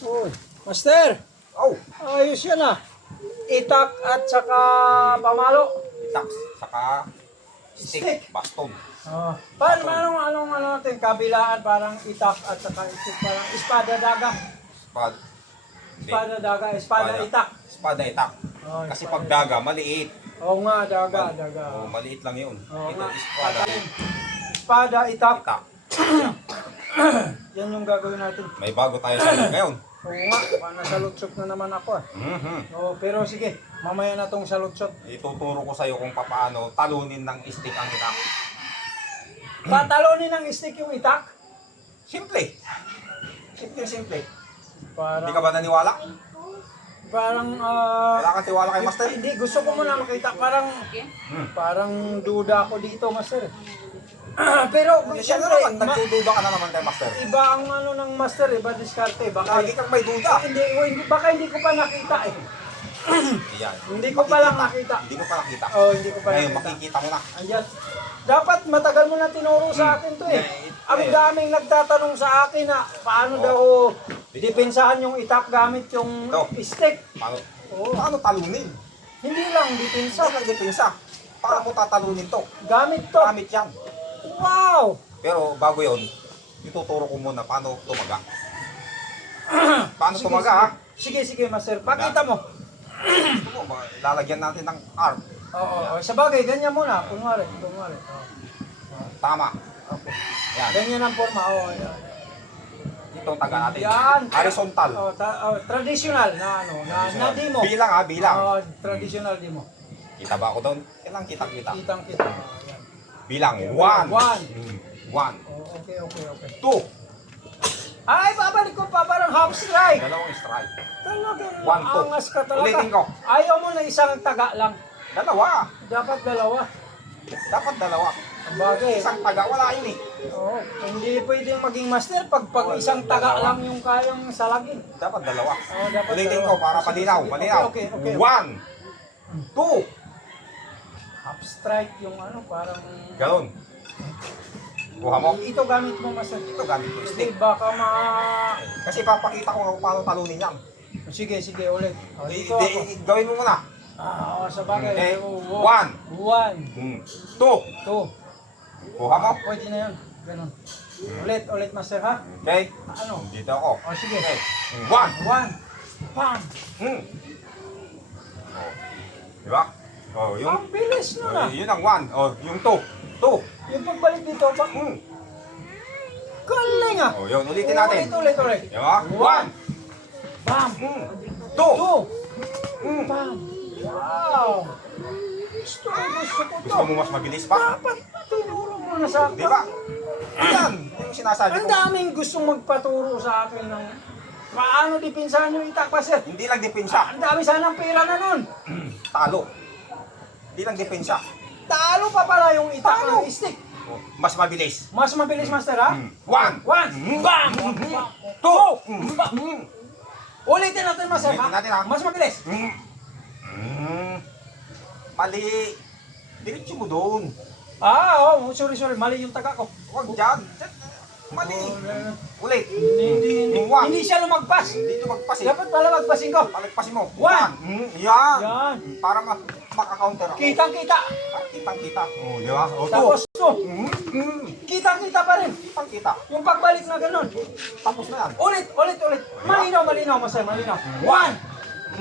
Uy, Master, Oh, ayos yan ah. Itak at saka pamalo. tax, saka Stick. stick, baston. Anong natin, kabilaan, parang itak at saka stick, parang espada daga. Spad, Espada daga, espada itak. Espada itak. Oh, Kasi espada pag daga, maliit. Oo nga, daga, daga. Oh, maliit lang yun. Oo Ito, nga, espada patayin. Espada, itak. itak. Yan yung gagawin natin. May bago tayo sa ngayon. Oo nga, nasa lutsot na naman ako ah. Oo, pero sige, mamaya na tong sa lutsot. Ituturo ko sa iyo kung paano talunin ng stick ang itak. Tatalonin ng stick yung itak. Simple. Simple. Hindi Parang, ka ba naniwala? Wala kang tiwala kay Master? Hindi, gusto ko muna makita. Parang duda ako dito, Master. Pero, Siya na siyempre, naman, nagdududa ka na naman kay Master. iba ang ano ng Master, iba diskarte. Baka, Lagi kang may duda. baka hindi ko pa nakita eh. Yan. Hindi ko pa lang nakita. Hindi ko pa nakita. Oh, hindi ko pa Ngayon, nakita. makikita mo na. Ayan. Dapat matagal mo na tinuro sa akin to eh. Ang daming nagtatanong sa akin na paano daw depensahan yung itak gamit yung Ito. stick. Paano, Oo. paano talunin? Hindi lang depensa. Sa nagdepensa. Paano mo tatalunin to? Gamit to. Gamit yan. Wow! Pero bago yon, ituturo ko muna paano tumaga. Paano Sige, tumaga ha? Sige, Master. Pakita mo. Ito mo, lalagyan natin ng arm. Oo. Sa bagay, ganyan muna. Kunwari. Tama. Okay. Yan. Ganyan ang forma. Oo, ayan. Ito ang taga natin. Yan. Horizontal. Traditional na ano, na demo. Bilang ha, bilang. Traditional demo. Kita ba ako doon? Kailang kita. Kitang-kita. Yan. Bilang. One. 1. 1. Oh, okay. 2. Ay, babalik ko pa parang half strike. Dalawang strike. Talagang 1, 2. angas ka talaga. Ulitin ko. Ayaw mo na isang taga lang. Dalawa. Dapat dalawa. Dapat dalawa. Ang bagay. Isang taga, wala yun eh. Oo. Hindi pwedeng maging master pag isang taga lang yung kayang salagin. Dapat dalawa. Oo, dapat Ulitin dalawa. ko para Sige, malinaw. sige. Malinaw. Okay. 1, 2. Half strike yung ano, parang... Ganon. Kuha mo. Ito gamit mo, master. Ito gamit ko Kasi stick. baka Kasi papakita ko kung paano talunin yan. Sige, ulit. Dito ako. Gawin mo muna. Sa bagay. Okay. Oo. 1, 1, 2. 2. Kuha mo. Pwede na yun. Ganun. Ulit, master, ha? Okay. Ano? Dito ako. Sige. Okay. 1. 1. Bam! Oh. Diba? Oh, yung Ang bilis nun ah. yun ang 1. Oh, yung 2. 2. Yung pagbalik dito, galing ah. Oh, yun ulitin natin. Ulit. Diba? 1. Bam! 2. 2. Bam! Wow! Gusto ko to. Gusto mo mas mabilis pa? Dapat tinuro mo na sa akin. Diba? Yan. Yung sinasabi Ang ko. daming gustong magpaturo sa akin ng paano dipinsahan yung itak pa sir. Hindi lang depensa. Ang dami sanang pera na nun. Talo. Hindi lang depensa. Talo pa pala yung itak Talo. ng stick. Oh, mas mabilis. Mas mabilis master ha? 1. 1. Bam! 2. Ulitin natin master Ulitin natin, ha? Mas mabilis. Mali. Diretso mo doon. Sorry. Mali yung taga ko. Huwag dyan. Mali. Ulit. Hindi Yung 1. siya lumagpas. Dito magpasin. Dapat pala magpasin ko. Paligpasin mo. 1. Yan. Yan. Para maka-counter ako. Kitang-kita. Kitang-kita. Oh, di ba? O, 2. Tapos to. Kitang-kita pa rin. Kitang-kita. Yung pagbalik na ganun. Tapos na yan. Ulit. Malinaw, master. Malinaw. 1.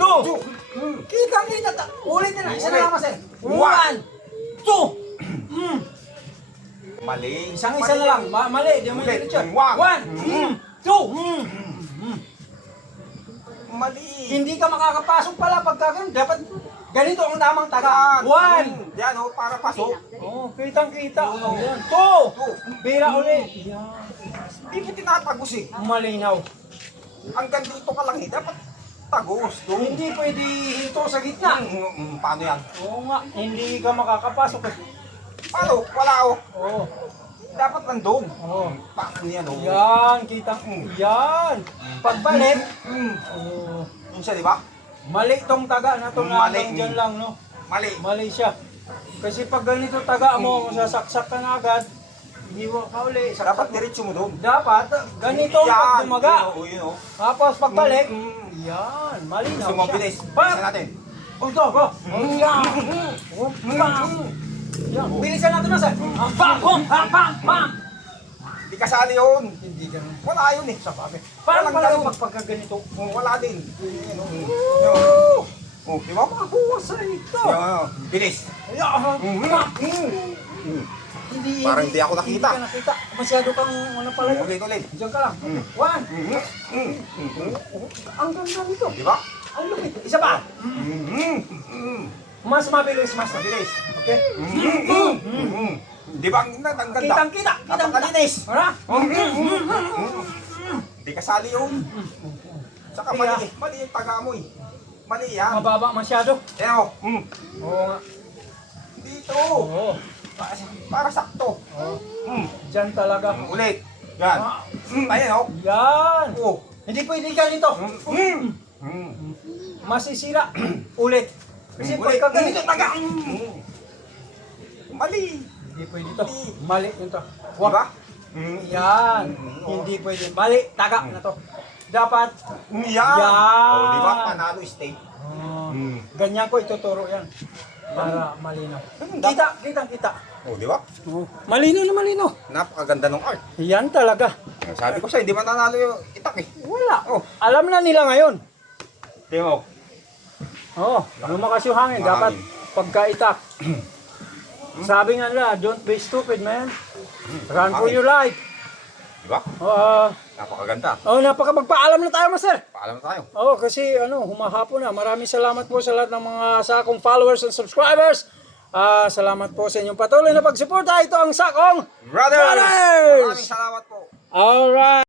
2. Kitang-kita. Ulit na. Isa na lang, master. 1. 2. Mali. Isang-isa na lang. Mali. Di mo Ulit. diretso. 1. 1. 2. Mali. Hindi ka makakapasok pala pagka ganun. Dapat ganito ang tamang taga. 1. Yan o, para pasok. Kitang-kita. Yan. 2. Bira ulit. Hindi mo tinatagos eh. Malinaw. Ang gandito ka lang eh. Dapat tagos. Doon. Hindi pwede hinto sa gitna. Paano yan? Oo nga. Hindi ka makakapasok. Paano? Wala o. Oo. Dapat nandun. Oo. Paano yan o? Yan. Kitang. Yan. Pagbalik. Oo. Yun siya, di ba? Mali tong taga na to na Mali. dyan lang, no? Mali. Mali siya. Kasi pag ganito taga mo, masasaksak ka na agad, hiwa ka uli. Dapat diretso mo doon. Dapat, ganito ang pag dumaga. Yun o. Tapos pagbalik, yan, malinaw Gusto mo siya. bilis. Pa! Bilisan natin. Ito, go! Yan! Yan, bilisan natin na, sir. Bam! Bam! Bam! Bam! Bam! Hindi kasali yun. Hindi ganun. Wala yun eh. Sa bagay. Parang Walang pala ganun. pagka ganito. Wala din. Oh, di ba? Makakuha sa ito. Yan. Bilis. Hindi, Parang hindi ako nakita. Hindi ka nakita. Masyado kang ano pala yun. Ulit. Diyan ka lang. One. Ang ganda nito. Di ba? Ang lupit. Isa pa. Mas mabilis, mas mabilis. Okay? Di ba? Ang ganda. Kitang-kita. Napakalinis. Wala? Hindi kasali yun. Saka mali. Mali yung taga mo eh. Mali yan. Mababa masyado. Yan o. Oo nga. Dito. Oo. Para sakto. Oo. Diyan talaga. Ulit. Yan. Ayan o. Yan. Oh. Hindi pwede ka dito. Masisira. Ulit. Kasi Ulit. pagka ganito taga. Mali. Hindi pwede to. Mali yun to. Di ba? Yan. Hindi pwede. Mali. Taga na to. Dapat. Yan. Yan. Oh, di ba? Panalo state. Ganyan ko ituturo yan. Para malinaw. Kita. Oh, di ba? Malinaw na malinaw. Napakaganda ng art. Yan talaga. Sabi ko sa'yo, hindi mananalo yung itak eh. Wala. Oh. Alam na nila ngayon. Di mo? Oo. Lumakas yung hangin. Dapat pagkaitak. Sabi nga nila, don't be stupid, man. Run for your life. Di ba? Napakaganda. Magpaalam na tayo, master. Paalam na tayo. Kasi humahapon na. Maraming salamat po sa lahat ng mga sakong followers and subscribers. Salamat po sa inyong patuloy na pagsuporta. Ito ang Sakong Brothers! Brothers! Maraming salamat po. Alright.